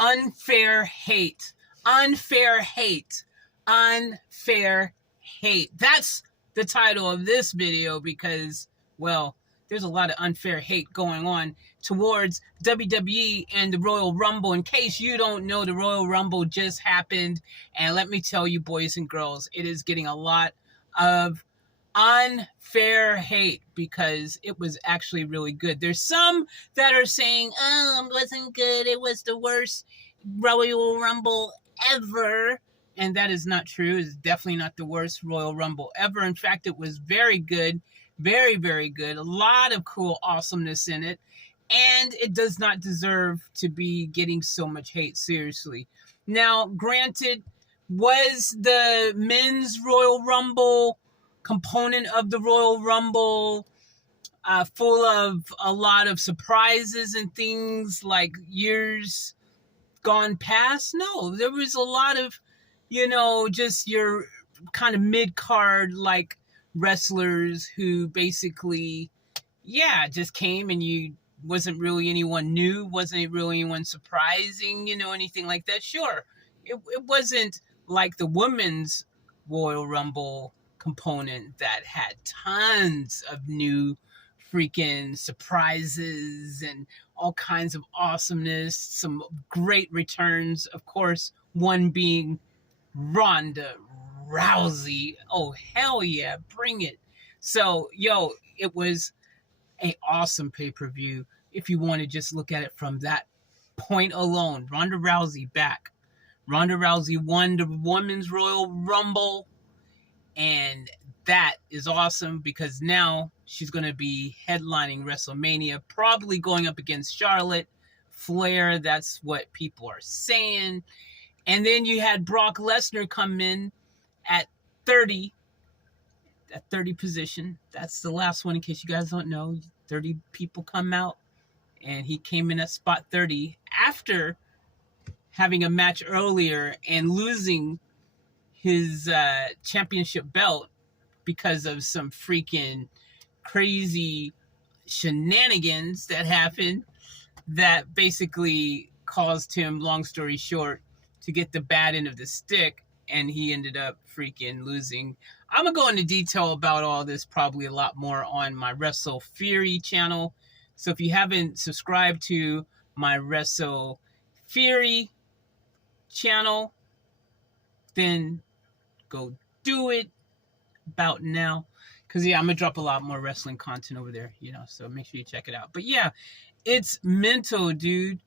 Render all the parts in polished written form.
Unfair hate. Unfair hate. Unfair hate. That's the title of this video because, well, there's a lot of unfair hate going on towards WWE and the Royal Rumble. In case you don't know, the Royal Rumble just happened. And let me tell you, boys and girls, it is getting a lot of unfair hate because it was actually really good. There's some that are saying, oh, it wasn't good. It was the worst Royal Rumble ever. And that is not true. It's definitely not the worst Royal Rumble ever. In fact, it was very good. Very, very good. A lot of cool awesomeness in it. And it does not deserve to be getting so much hate, seriously. Now, granted, was the men's Royal Rumble component of the Royal Rumble full of a lot of surprises and things like years gone past? No, there was a lot of, just your kind of mid-card like wrestlers who basically, just came and you wasn't really anyone new, wasn't really anyone surprising, anything like that. Sure, it wasn't like the women's Royal Rumble component that had tons of new freaking surprises and all kinds of awesomeness, some great returns, of course, one being Ronda Rousey. Oh, hell yeah, bring it. So, it was an awesome pay-per-view if you want to just look at it from that point alone. Ronda Rousey back. Ronda Rousey won the Women's Royal Rumble, and that is awesome because now she's going to be headlining WrestleMania, probably going up against Charlotte Flair. That's what people are saying. And then you had Brock Lesnar come in at 30 position. That's the last one in case you guys don't know. 30 people come out, and he came in at spot 30 after having a match earlier and losing his championship belt because of some freaking crazy shenanigans that happened that basically caused him, long story short, to get the bad end of the stick, and he ended up freaking losing. I'm going to go into detail about all this, probably a lot more on my Wrestle Fury channel. So if you haven't subscribed to my Wrestle Fury channel, then go do it about now. Because, I'm going to drop a lot more wrestling content over there, so make sure you check it out. But, it's mental, dude.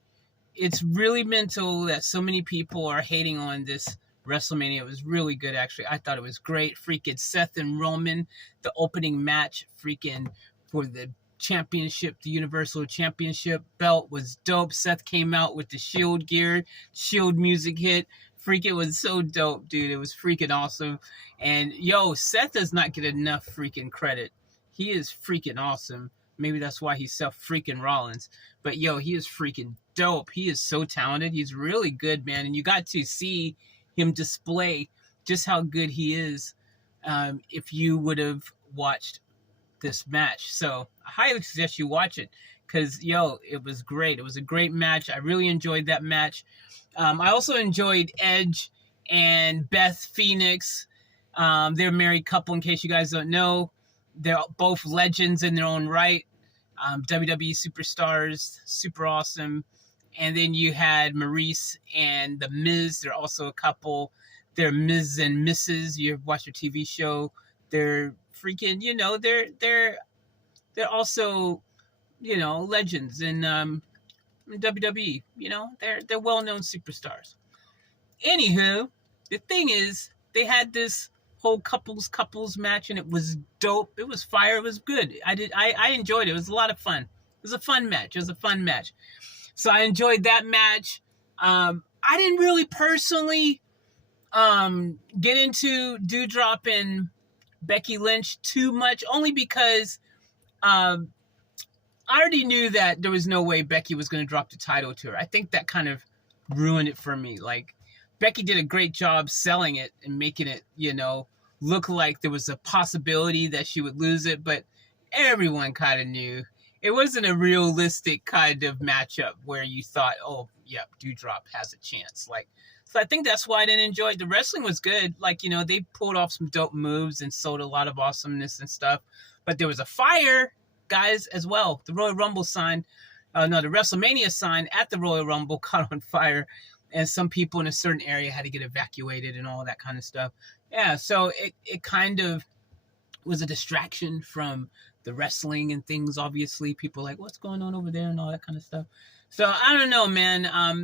It's really mental that so many people are hating on this WrestleMania. It was really good, actually. I thought it was great. Freaking Seth and Roman, the opening match, freaking for the championship, the Universal Championship belt was dope. Seth came out with the Shield gear, Shield music hit. It was so dope, dude. It was freaking awesome. And, Seth does not get enough freaking credit. He is freaking awesome. Maybe that's why he's freaking Rollins. But, he is freaking dope. He is so talented. He's really good, man. And you got to see him display just how good he is if you would have watched this match. So I highly suggest you watch it because, it was great. It was a great match. I really enjoyed that match. I also enjoyed Edge and Beth Phoenix. They're a married couple, in case you guys don't know. They're both legends in their own right. WWE superstars, super awesome. And then you had Maurice and The Miz. They're also a couple. They're Miz and Mrs. You've watched their TV show. They're freaking, they're also, legends in WWE. They're well-known superstars. Anywho, the thing is, they had this whole couples match, and it was dope. It was fire. It was good. I enjoyed it. It was a lot of fun. It was a fun match. So I enjoyed that match. I didn't really personally get into Doudrop and Becky Lynch too much, only because I already knew that there was no way Becky was going to drop the title to her. I think that kind of ruined it for me. Like, Becky did a great job selling it and making it, look like there was a possibility that she would lose it, but everyone kind of knew it wasn't a realistic kind of matchup where you thought, oh, yep, Doudrop has a chance. Like, so I think that's why I didn't enjoy it. The wrestling was good. Like, you know, they pulled off some dope moves and sold a lot of awesomeness and stuff. But there was a fire, guys, as well. The Royal Rumble sign, the WrestleMania sign at the Royal Rumble caught on fire. And some people in a certain area had to get evacuated and all that kind of stuff. Yeah, so it kind of was a distraction from the wrestling and things. Obviously, people were like, what's going on over there and all that kind of stuff. So I don't know, man.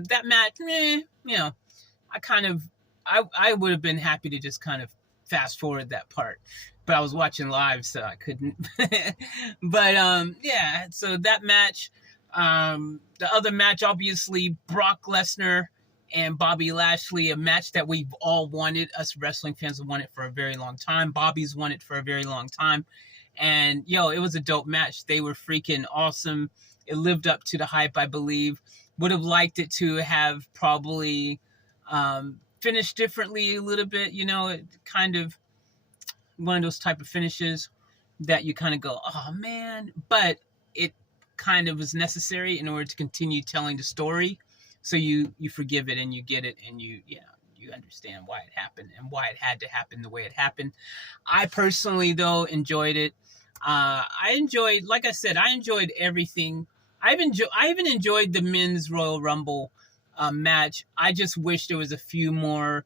That match, you know, I would have been happy to just kind of fast forward that part, but I was watching live, so I couldn't. But yeah, so that match, the other match, obviously Brock Lesnar and Bobby Lashley, a match that we've all wanted. Us wrestling fans have wanted for a very long time. Bobby's wanted for a very long time. And, yo, it was a dope match. They were freaking awesome. It lived up to the hype, I believe. Would have liked it to have probably finished differently a little bit. You know, it kind of one of those type of finishes that you kind of go, oh, man. But it kind of was necessary in order to continue telling the story. So you forgive it and you get it and you understand why it happened and why it had to happen the way it happened. I personally, though, enjoyed it. I enjoyed, like I said, I enjoyed everything. I even enjoyed the men's Royal Rumble match. I just wish there was a few more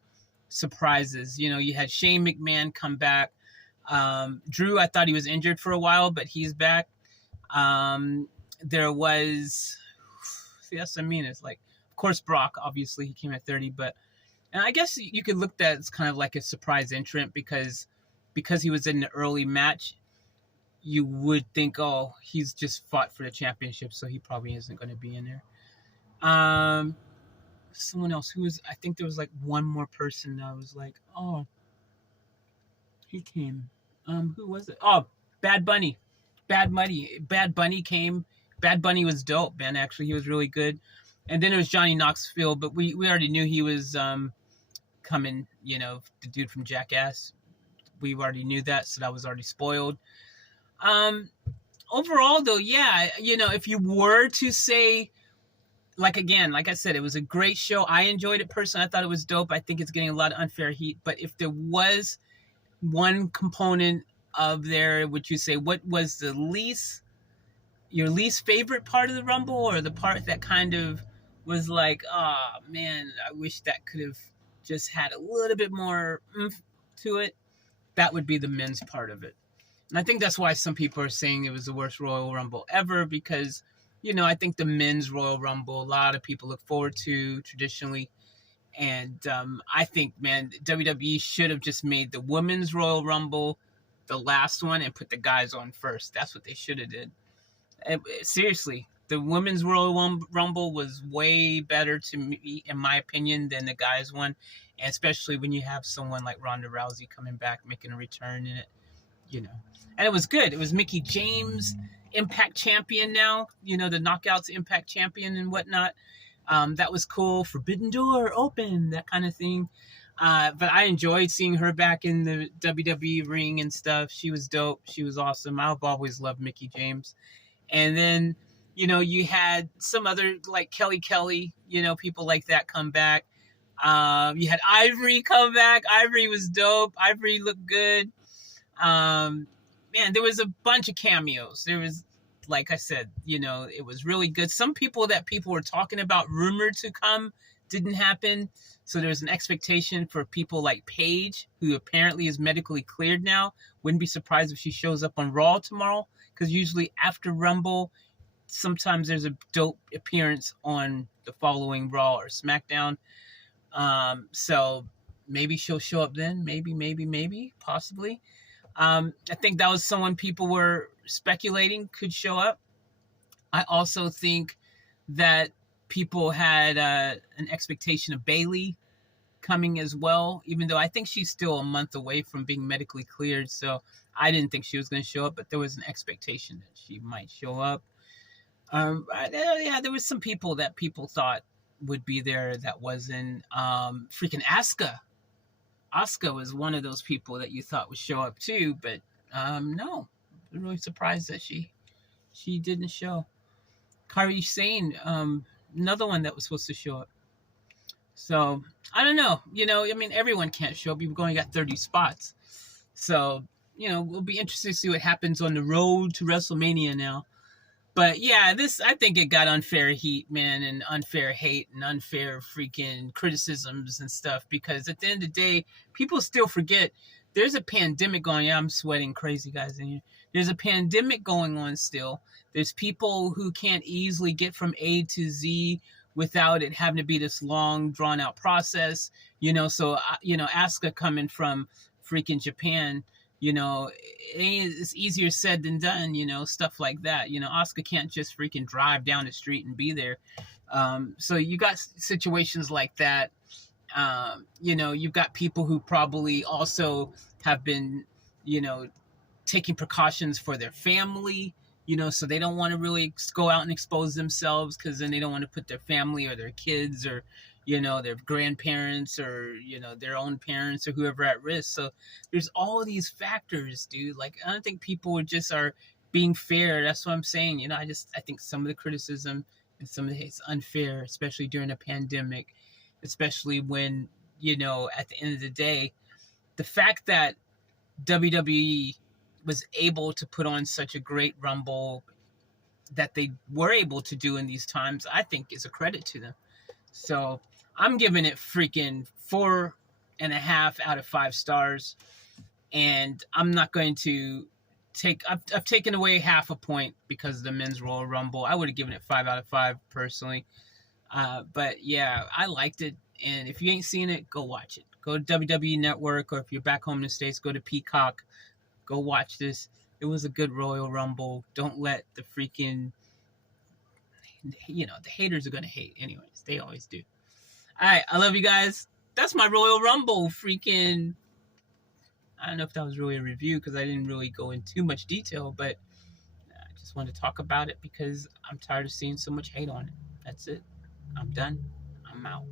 surprises. You know, you had Shane McMahon come back. Drew, I thought he was injured for a while, but he's back. There was, see, that's what I mean. It's like, of course, Brock, obviously, he came at 30, but, and I guess you could look at that as kind of like a surprise entrant because he was in the early match. You would think, oh, he's just fought for the championship, so he probably isn't going to be in there. Someone else who was, I think there was like one more person that was like, oh, he came. Who was it? Oh, Bad Bunny. Bad Bunny came. Bad Bunny was dope, man. Actually, he was really good. And then it was Johnny Knoxville, but we already knew he was coming, you know, the dude from Jackass. We already knew that, so that was already spoiled. Overall, though, yeah, you know, if you were to say, like I said, it was a great show. I enjoyed it personally. I thought it was dope. I think it's getting a lot of unfair heat. But if there was one component of there, would you say, what was your least favorite part of the Rumble, or the part that kind of was like, oh man, I wish that could have just had a little bit more oomph to it? That would be the men's part of it. And I think that's why some people are saying it was the worst Royal Rumble ever, because, you know, I think the men's Royal Rumble, a lot of people look forward to traditionally. And I think, man, WWE should have just made the women's Royal Rumble the last one and put the guys on first. That's what they should have did. Seriously, the women's Royal Rumble was way better to me, in my opinion, than the guys one. And especially when you have someone like Ronda Rousey coming back, making a return in it, you know. And it was good. It was Mickie James, Impact Champion now, you know, the Knockouts Impact Champion and whatnot. That was cool. Forbidden Door, open, that kind of thing. But I enjoyed seeing her back in the WWE ring and stuff. She was dope. She was awesome. I've always loved Mickie James. And then, you know, you had some other, like Kelly, you know, people like that come back. You had Ivory come back. Ivory was dope. Ivory looked good. Man, there was a bunch of cameos. There was, like I said, you know, it was really good. Some people that people were talking about, rumored to come, didn't happen. So there's an expectation for people like Paige, who apparently is medically cleared now. Wouldn't be surprised if she shows up on Raw tomorrow, because usually after Rumble, sometimes there's a dope appearance on the following Raw or SmackDown. So maybe she'll show up then. Maybe, possibly. I think that was someone people were speculating could show up. I also think that people had an expectation of Bayley coming as well, even though I think she's still a month away from being medically cleared. So I didn't think she was going to show up, but there was an expectation that she might show up. Yeah, there was some people that people thought would be there that wasn't. Freaking Asuka. Asuka was one of those people that you thought would show up too, but no. I'm really surprised that she She didn't show. Kairi Sane, another one that was supposed to show up. So I don't know. I mean, everyone can't show up. We've only got 30 spots. So, we'll be interested to see what happens on the road to WrestleMania now. But yeah, I think it got unfair heat, man, and unfair hate and unfair freaking criticisms and stuff, because at the end of the day, people still forget there's a pandemic going on. I'm sweating crazy, guys, in here. There's a pandemic going on still. There's people who can't easily get from A to Z without it having to be this long, drawn out process, so, Asuka coming from freaking Japan, it's easier said than done, stuff like that. Asuka can't just freaking drive down the street and be there. So you got situations like that. You've got people who probably also have been, taking precautions for their family, so they don't want to really go out and expose themselves, because then they don't want to put their family or their kids or, their grandparents or, their own parents or whoever at risk. So there's all these factors, dude. Like, I don't think people are being fair. That's what I'm saying. I think some of the criticism and some of the hate's unfair, especially during a pandemic, especially when, at the end of the day, the fact that WWE was able to put on such a great Rumble that they were able to do in these times, I think is a credit to them. So I'm giving it freaking 4.5 out of 5 stars. And I'm not going to I've taken away half a point because of the men's Royal Rumble. I would have given it 5 out of 5 personally. But yeah, I liked it. And if you ain't seen it, go watch it. Go to WWE Network, or if you're back home in the States, go to Peacock. Go watch this. It was a good Royal Rumble. Don't let the freaking, the haters are going to hate anyways. They always do. All right, I love you guys. That's my Royal Rumble freaking, I don't know if that was really a review because I didn't really go into too much detail, but I just wanted to talk about it because I'm tired of seeing so much hate on it. That's it. I'm done. I'm out.